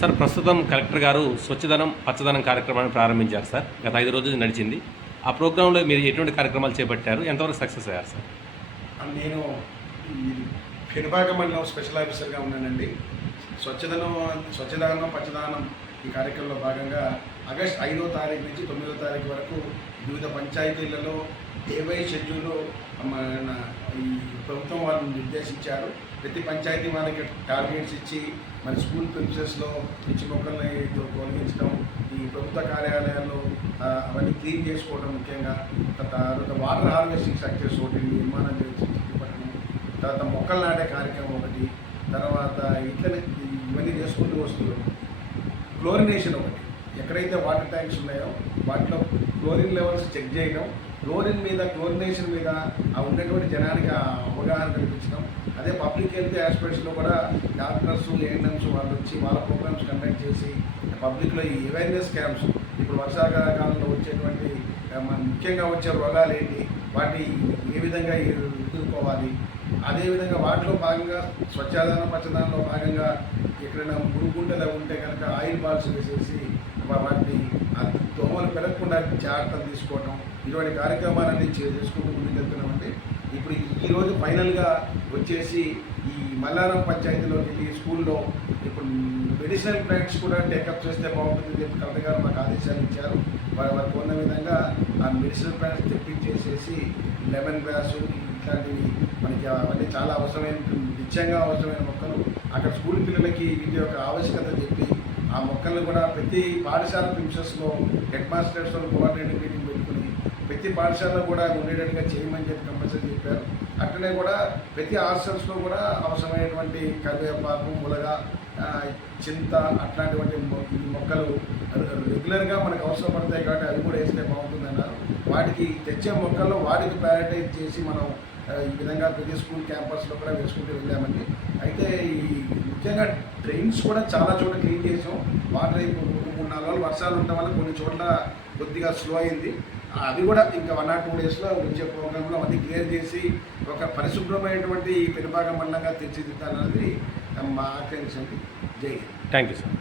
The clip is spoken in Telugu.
సార్ ప్రస్తుతం కలెక్టర్ గారు స్వచ్ఛదనం పచ్చదనం కార్యక్రమాన్ని ప్రారంభించారు సార్. గత 5 రోజులు నడిచింది. ఆ ప్రోగ్రాంలో మీరు ఎటువంటి కార్యక్రమాలు చేపట్టారు, ఎంతవరకు సక్సెస్ అయ్యారు సార్? నేను పెనుబాక మండలం స్పెషల్ ఆఫీసర్గా ఉన్నానండి. స్వచ్ఛదనం పచ్చదనం ఈ కార్యక్రమంలో భాగంగా ఆగస్టు 5వ తారీఖు నుంచి 9వ తారీఖు వరకు వివిధ పంచాయతీలలో ఏవై షెడ్యూల్లో మన ఈ ప్రభుత్వం వాళ్ళు నిర్దేశించారు. ప్రతి పంచాయతీ వాళ్ళకి టార్గెట్స్ ఇచ్చి మన స్కూల్ ప్రిన్సెస్లో పిచ్చి మొక్కల్ని తొలగించడం, ఈ ప్రభుత్వ కార్యాలయాల్లో అవన్నీ క్లీన్ చేసుకోవడం, ముఖ్యంగా తర్వాత వాటర్ హార్వెస్టింగ్ స్ట్రక్చర్స్ ఒకటి నిర్మాణం చేపట్టడం, తర్వాత మొక్కలు నాటే కార్యక్రమం ఒకటి, తర్వాత ఇట్లనే ఇవన్నీ చేసుకుంటూ వస్తున్నాం. క్లోరినేషన్ ఒకటి, ఎక్కడైతే వాటర్ ట్యాంక్స్ ఉన్నాయో వాటిలో క్లోరిన్ లెవెల్స్ చెక్ చేయడం, క్లోరినేషన్ మీద ఉన్నటువంటి జనానికి అవగాహన కల్పించడం. అదే పబ్లిక్ హెల్త్ ఆస్పెక్ట్స్లో కూడా డాక్టర్స్ ఏఎన్ఎంస్ వాళ్ళు వచ్చి వాళ్ళ ప్రోగ్రామ్స్ కండక్ట్ చేసి పబ్లిక్లో ఈ అవేర్నెస్ క్యాంప్స్, ఇప్పుడు వర్షాకాలంలో వచ్చేటువంటి ముఖ్యంగా వచ్చే రోగాలు ఏంటి, వాటి ఏ విధంగా ఎదుర్కోవాలి, అదేవిధంగా వాటిలో భాగంగా స్వచ్ఛదనం పచ్చదనంలో భాగంగా ఎక్కడైనా మురుగుంటలు ఉంటే కనుక ఆయిల్ బాల్స్ వేసేసి వాటిని దోమలు పెరగకుండా జాగ్రత్తలు తీసుకోవడం, ఇటువంటి కార్యక్రమాలన్నీ చేసుకుంటూ ముందుకెళ్తున్నామండి. ఇప్పుడు ఈరోజు ఫైనల్గా వచ్చేసి ఈ మల్లారం పంచాయతీలోకి వెళ్ళి స్కూల్లో ఇప్పుడు మెడిసినల్ ప్లాంట్స్ కూడా టేకప్ చేస్తే బాగుంటుందని చెప్పి కలెక్టర్ గారు మాకు ఆదేశాలు ఇచ్చారు. వారు కోరిన విధంగా ఆ మెడిసినల్ ప్లాంట్స్ తెప్పించేసేసి లెమన్ గ్రాస్ ఇట్లాంటివి మనకి అవన్నీ చాలా నిత్యంగా అవసరమైన మొక్కలు అక్కడ స్కూల్ పిల్లలకి వీటి యొక్క ఆవశ్యకత చెప్పి ఆ మొక్కలను కూడా ప్రతి పాఠశాల ప్రిన్సెస్లో హెడ్ మాస్టర్స్తో కోఆర్డినేటివ్ మీటింగ్ పెట్టుకుని ప్రతి పాఠశాలలో కూడా ఉండేటట్టుగా చేయమని చెప్పి కంపల్సరీ చెప్పారు. అట్లనే కూడా ప్రతి హాస్టల్స్లో కూడా అవసరమైనటువంటి కరివేపాకు, ములగ, చింత అట్లాంటివంటి మొక్కలు రెగ్యులర్గా మనకు అవసరపడతాయి కాబట్టి అవి కూడా వేస్తే బాగుంటుందన్నారు. వాటికి తెచ్చే మొక్కల్లో వాటికి ప్రయారిటైజ్ చేసి మనం ఈ విధంగా ప్రతి స్కూల్ క్యాంపస్లో కూడా వేసుకుంటూ వెళ్ళామండి. అయితే ఈ ముఖ్యంగా డ్రైన్స్ కూడా చాలా చోట్ల క్లీన్ చేసాం. వాటర్ 3-4 రోజులు వర్షాలు ఉండటం వల్ల కొన్ని చోట్ల కొద్దిగా స్లో అయింది. అది కూడా ఇంకా 1 or 2 డేస్లో వచ్చే ప్రోగ్రాంలో అవన్నీ క్లియర్ చేసి ఒక పరిశుభ్రమైనటువంటి పెనుబాక మండలంగా తీర్చిదిద్దాలన్నది మా ఆకాంక్ష. జై హింద్. Thank you sir.